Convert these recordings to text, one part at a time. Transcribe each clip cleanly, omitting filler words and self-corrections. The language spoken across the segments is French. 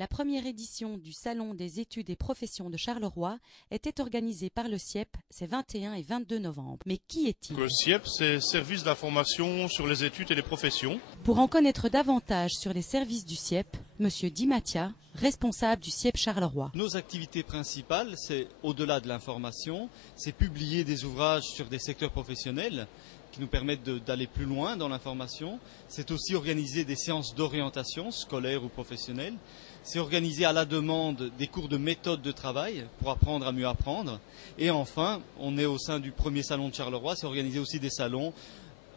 La première édition du Salon des études et professions de Charleroi était organisée par le SIEP ces 21 et 22 novembre. Mais qui est-il? Le SIEP, c'est Service d'information sur les études et les professions. Pour en connaître davantage sur les services du SIEP, Monsieur Di Mattia, responsable du SIEP Charleroi. Nos activités principales, c'est au-delà de l'information, c'est publier des ouvrages sur des secteurs professionnels qui nous permettent d'aller plus loin dans l'information. C'est aussi organiser des séances d'orientation scolaire ou professionnelle. C'est organiser à la demande des cours de méthode de travail pour apprendre à mieux apprendre. Et enfin, on est au sein du premier salon de Charleroi, c'est organiser aussi des salons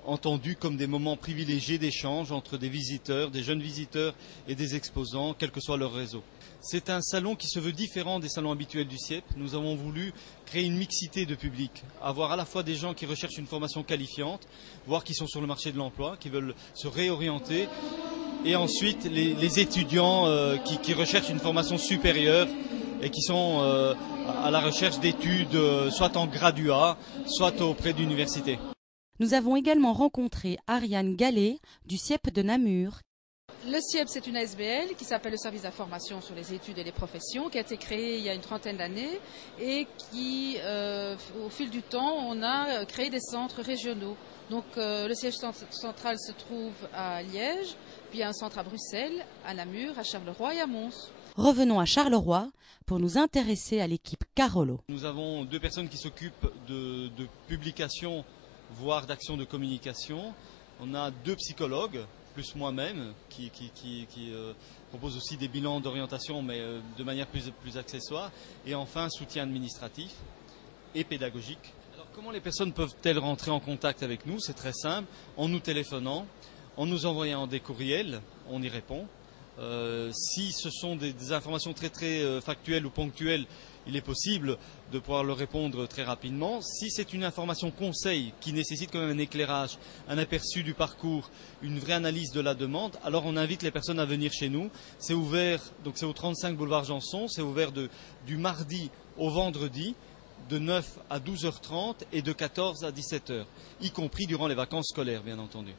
entendus comme des moments privilégiés d'échange entre des visiteurs, des jeunes visiteurs et des exposants, quel que soit leur réseau. C'est un salon qui se veut différent des salons habituels du SIEP. Nous avons voulu créer une mixité de public, avoir à la fois des gens qui recherchent une formation qualifiante, voire qui sont sur le marché de l'emploi, qui veulent se réorienter, et ensuite les étudiants qui recherchent une formation supérieure et qui sont à la recherche d'études, soit en graduat, soit auprès d'universités. Nous avons également rencontré Ariane Gallet du SIEP de Namur. Le SIEP, c'est une ASBL qui s'appelle le Service d'information sur les études et les professions, qui a été créé il y a une trentaine d'années et qui, au fil du temps, on a créé des centres régionaux. Donc le siège central se trouve à Liège, puis il y a un centre à Bruxelles, à Namur, à Charleroi et à Mons. Revenons à Charleroi pour nous intéresser à l'équipe Carolo. Nous avons deux personnes qui s'occupent de publication, voire d'action de communication. On a deux psychologues, plus moi-même, qui proposent aussi des bilans d'orientation, mais de manière plus accessoire. Et enfin, un soutien administratif et pédagogique. Alors, comment les personnes peuvent-elles rentrer en contact avec nous? C'est très simple, en nous téléphonant, en nous envoyant des courriels, on y répond. Si ce sont des informations très factuelles ou ponctuelles, il est possible de pouvoir leur répondre très rapidement. Si c'est une information conseil qui nécessite quand même un éclairage, un aperçu du parcours, une vraie analyse de la demande, alors on invite les personnes à venir chez nous. C'est ouvert, donc c'est au 35 boulevard Janson, c'est ouvert du mardi au vendredi, de 9 à 12h30 et de 14 à 17h, y compris durant les vacances scolaires bien entendu.